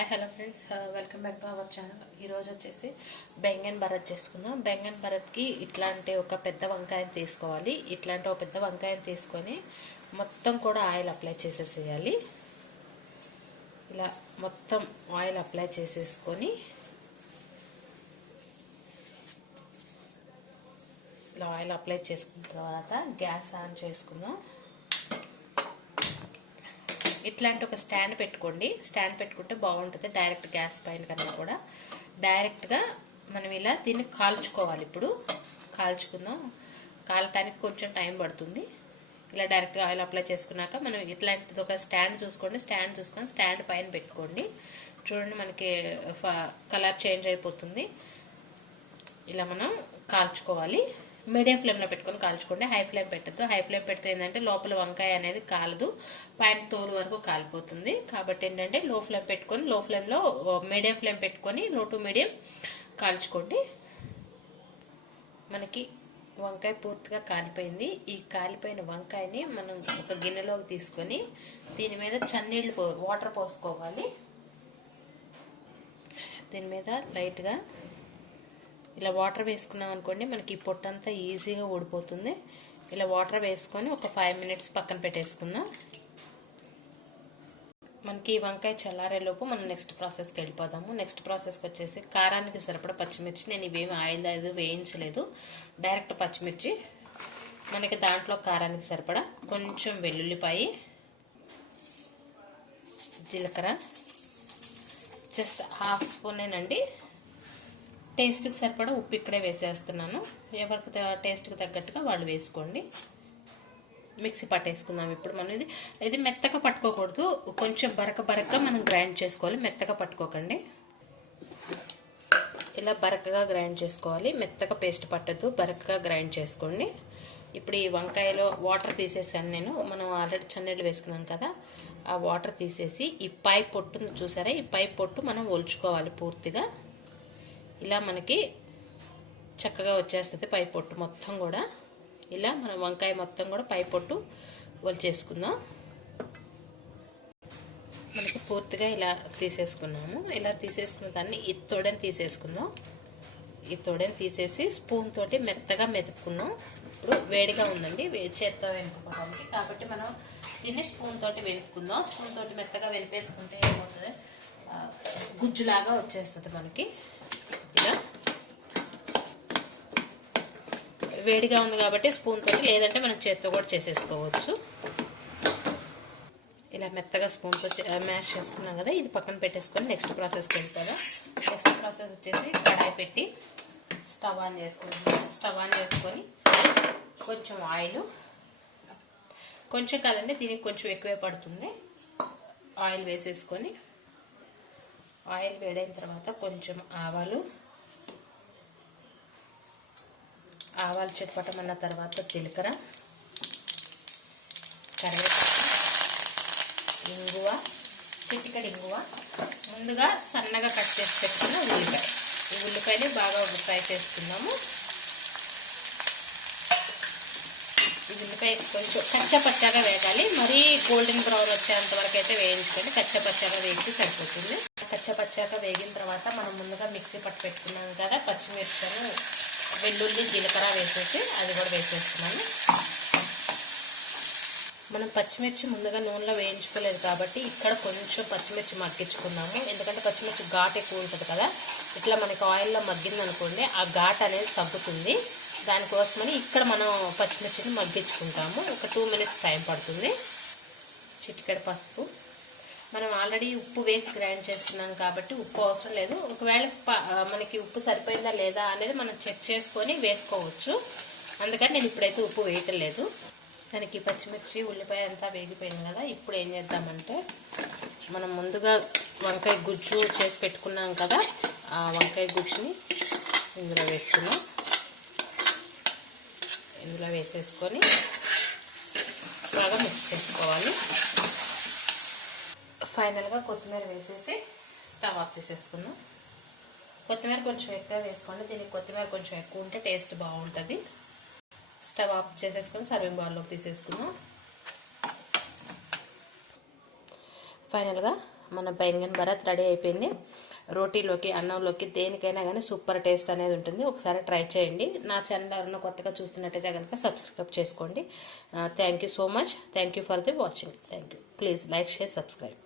Hi hello friends welcome back to our channel ఈరోజు వచ్చేసి బెంగన్ భరత్ చేసుకుందాం. బెంగన్ భరత్కి ఇట్లాంటి ఒక పెద్ద వంకాయని తీసుకోవాలి. ఇట్లాంటి ఒక పెద్ద వంకాయని తీసుకొని మొత్తం కూడా ఆయిల్ అప్లై చేసేసేయాలి. ఇలా మొత్తం ఆయిల్ అప్లై చేసేసుకొని ఇలా ఆయిల్ అప్లై చేసుకున్న తర్వాత గ్యాస్ ఆన్ చేసుకుందాం. ఇట్లాంటి ఒక స్టాండ్ పెట్టుకోండి. స్టాండ్ పెట్టుకుంటే బాగుంటుంది. డైరెక్ట్ గ్యాస్ పైన కన్నా కూడా. డైరెక్ట్గా మనం ఇలా దీన్ని కాల్చుకోవాలి ఇప్పుడు. కాల్చుకుందాం. కాలటానికి కొంచెం టైం పడుతుంది. ఇలా డైరెక్ట్గా ఆయిల్ అప్లై చేసుకున్నాక మనం ఇట్లాంటిది ఒక స్టాండ్ చూసుకోండి. స్టాండ్ చూసుకొని స్టాండ్ పైన పెట్టుకోండి. చూడండి మనకి కలర్ చేంజ్ అయిపోతుంది. ఇలా మనం కాల్చుకోవాలి. మీడియం ఫ్లేమ్లో పెట్టుకొని కాల్చుకోండి. హై ఫ్లేమ్ పెట్టద్దు. హై ఫ్లేమ్ పెడితే ఏంటంటే లోపల వంకాయ అనేది కాలదు. పైన తోలు వరకు కాలిపోతుంది. కాబట్టి ఏంటంటే లో ఫ్లేమ్ పెట్టుకొని లో ఫ్లేమ్లో మీడియం ఫ్లేమ్ పెట్టుకొని లో టు మీడియం కాల్చుకోండి. మనకి వంకాయ పూర్తిగా కాలిపోయింది. ఈ కాలిపోయిన వంకాయని మనం ఒక గిన్నెలోకి తీసుకొని దీని మీద చన్నీళ్ళు పో వాటర్ పోసుకోవాలి. దీని మీద లైట్గా ఇలా వాటర్ వేసుకున్నాం అనుకోండి మనకి ఈ పొట్టంతా ఈజీగా ఊడిపోతుంది. ఇలా వాటర్ వేసుకొని ఒక ఫైవ్ మినిట్స్ పక్కన పెట్టేసుకుందాం. మనకి ఈ వంకాయ చల్లారేలోపు మనం నెక్స్ట్ ప్రాసెస్కి వెళ్ళిపోదాము. నెక్స్ట్ ప్రాసెస్కి వచ్చేసి కారానికి సరిపడా పచ్చిమిర్చి. నేను ఇవేమి ఆయిల్ అది వేయించలేదు. డైరెక్ట్ పచ్చిమిర్చి. మనకి దాంట్లో కారానికి సరిపడా కొంచెం వెల్లుల్లిపాయి జీలకర్ర. జస్ట్ హాఫ్ స్పూనేనండి టేస్ట్కి సరిపడా ఉప్పు ఇక్కడే వేసేస్తున్నాను. ఎవరికి టేస్ట్కి తగ్గట్టుగా వాళ్ళు వేసుకోండి. మిక్సీ పట్టేసుకుందాం ఇప్పుడు మనం. ఇది ఇది మెత్తగా పట్టుకోకూడదు. కొంచెం బరక బరకగా మనం గ్రైండ్ చేసుకోవాలి. మెత్తగా పట్టుకోకండి. ఇలా బరకగా గ్రైండ్ చేసుకోవాలి. మెత్తగా పేస్ట్ పట్టద్దు. బరకగా గ్రైండ్ చేసుకోండి. ఇప్పుడు ఈ వంకాయలో వాటర్ తీసేసాను నేను. మనం ఆల్రెడీ చన్నీళ్ళు వేసుకున్నాం కదా. ఆ వాటర్ తీసేసి ఈ పై పొట్టును చూసారా? ఈ పై పొట్టు మనం ఒలుచుకోవాలి పూర్తిగా. ఇలా మనకి చక్కగా వచ్చేస్తుంది పై పొట్టు మొత్తం కూడా. ఇలా మనం వంకాయ మొత్తం కూడా పై పొట్టు ఒలిచేసుకుందాం మనకి పూర్తిగా ఇలా తీసేసుకున్నాము. ఇలా తీసేసుకున్న దాన్ని ఈ తొడని తీసేసుకుందాం. ఈ తొడని తీసేసి స్పూన్ తోటి మెత్తగా మెతుక్కున్నాం. ఇప్పుడు వేడిగా ఉందండి. చేత్తో వెనుకోవడానికి కాబట్టి మనం దీన్ని స్పూన్ తోటి వెనుక్కుందాం. స్పూన్ తోటి మెత్తగా వెనిపేసుకుంటే ఏమవుతుంది? గుజ్జులాగా వచ్చేస్తుంది మనకి ఇలా వేడిగా ఉంది కాబట్టి స్పూన్తో లేదంటే మనం చేత్తో కూడా చేసేసుకోవచ్చు. ఇలా మెత్తగా స్పూన్తో మ్యాష్ చేసుకున్నాం కదా ఇది పక్కన పెట్టేసుకొని నెక్స్ట్ ప్రాసెస్కి వెళ్తుందా నెక్స్ట్ ప్రాసెస్ వచ్చేసి కడాయి పెట్టి స్టవ్ ఆన్ చేసుకుంటున్నాం. స్టవ్ ఆన్ చేసుకొని కొంచెం ఆయిల్ కొంచెం కాదండి దీనికి కొంచెం ఎక్కువే పడుతుంది. ఆయిల్ వేసేసుకొని ఆయిల్ వేడైన తర్వాత కొంచెం ఆవాలు ఆవాలు చిట్పటమన్న తర్వాత జీలకర్ర కరివేపాకు ఇంగువ చిటికడి ఇంగువ ముందుగా సన్నగా కట్ చేసి పెట్టుకున్న ఉల్లిపాయ. ఈ ఉల్లిపాయని బాగా ఫ్రై చేసుకున్నాము ఈ ఉల్లిపాయ కొంచెం కచ్చపచ్చగా వేగాలి. మరీ గోల్డెన్ బ్రౌన్ వచ్చేంత వరకు అయితే వేయించుకోండి. కచ్చపచ్చగా వేయించి సరిపోతుంది. కచ్చపచ్చగా వేగిన తర్వాత మనం ముందుగా మిక్సీ పట్టు పెట్టుకున్నాం కదా పచ్చిమిర్చిను వెల్లుల్లి జీలకర్ర వేసేసి అది కూడా వేసేస్తున్నాను. మనం పచ్చిమిర్చి ముందుగా నూనెలో వేయించుకోలేదు కాబట్టి ఇక్కడ కొంచెం పచ్చిమిర్చి మగ్గించుకున్నాము ఎందుకంటే పచ్చిమిర్చి ఘాట్ ఎక్కువ ఉంటుంది కదా. ఇట్లా మనకి ఆయిల్లో మగ్గింది అనుకోండి ఆ ఘాట్ అనేది తగ్గుతుంది. దానికోసమని ఇక్కడ మనం పచ్చిమిర్చిని మగ్గించుకుంటాము. ఒక టూ మినిట్స్ టైం పడుతుంది. చిటికెడ పసుపు. మనం ఆల్రెడీ ఉప్పు వేసి గ్రైండ్ చేసుకున్నాం కాబట్టి ఉప్పు అవసరం లేదు. ఒకవేళ మనకి ఉప్పు సరిపోయిందా లేదా అనేది మనం చెక్ చేసుకొని వేసుకోవచ్చు. అందుకని నేను ఇప్పుడైతే ఉప్పు వేయటం లేదు. దానికి పచ్చిమిర్చి ఉల్లిపాయ అంతా వేగిపోయింది కదా ఇప్పుడు ఏం చేద్దామంటే మనం ముందుగా వంకాయ గుజ్జు చేసి పెట్టుకున్నాం కదా ఆ వంకాయ గుజ్జుని ఇందులో వేసుకున్నాం ఇందులో వేసేసుకొని బాగా మిక్స్ చేసుకోవాలి. ఫైనల్గా కొత్తిమీర వేసేసి స్టవ్ ఆఫ్ చేసేసుకున్నాం కొత్తిమీర కొంచెం ఎక్కువ వేసుకోండి. దీనికి కొత్తిమీర కొంచెం ఎక్కువ ఉంటే టేస్ట్ బాగుంటుంది. స్టవ్ ఆఫ్ చేసేసుకొని సర్వింగ్ బౌల్లోకి తీసేసుకున్నాం ఫైనల్గా మన బెంగన్ భరత్ రెడీ అయిపోయింది. రోటీలోకి అన్నంలోకి దేనికైనా కానీ సూపర్ టేస్ట్ అనేది ఉంటుంది. ఒకసారి ట్రై చేయండి. నా ఛానల్ ఎవరైనా కొత్తగా చూస్తున్నట్టయితే కనుక సబ్స్క్రైబ్ చేసుకోండి. Thank you so much. Thank you for the watching. Thank you. Please like share subscribe.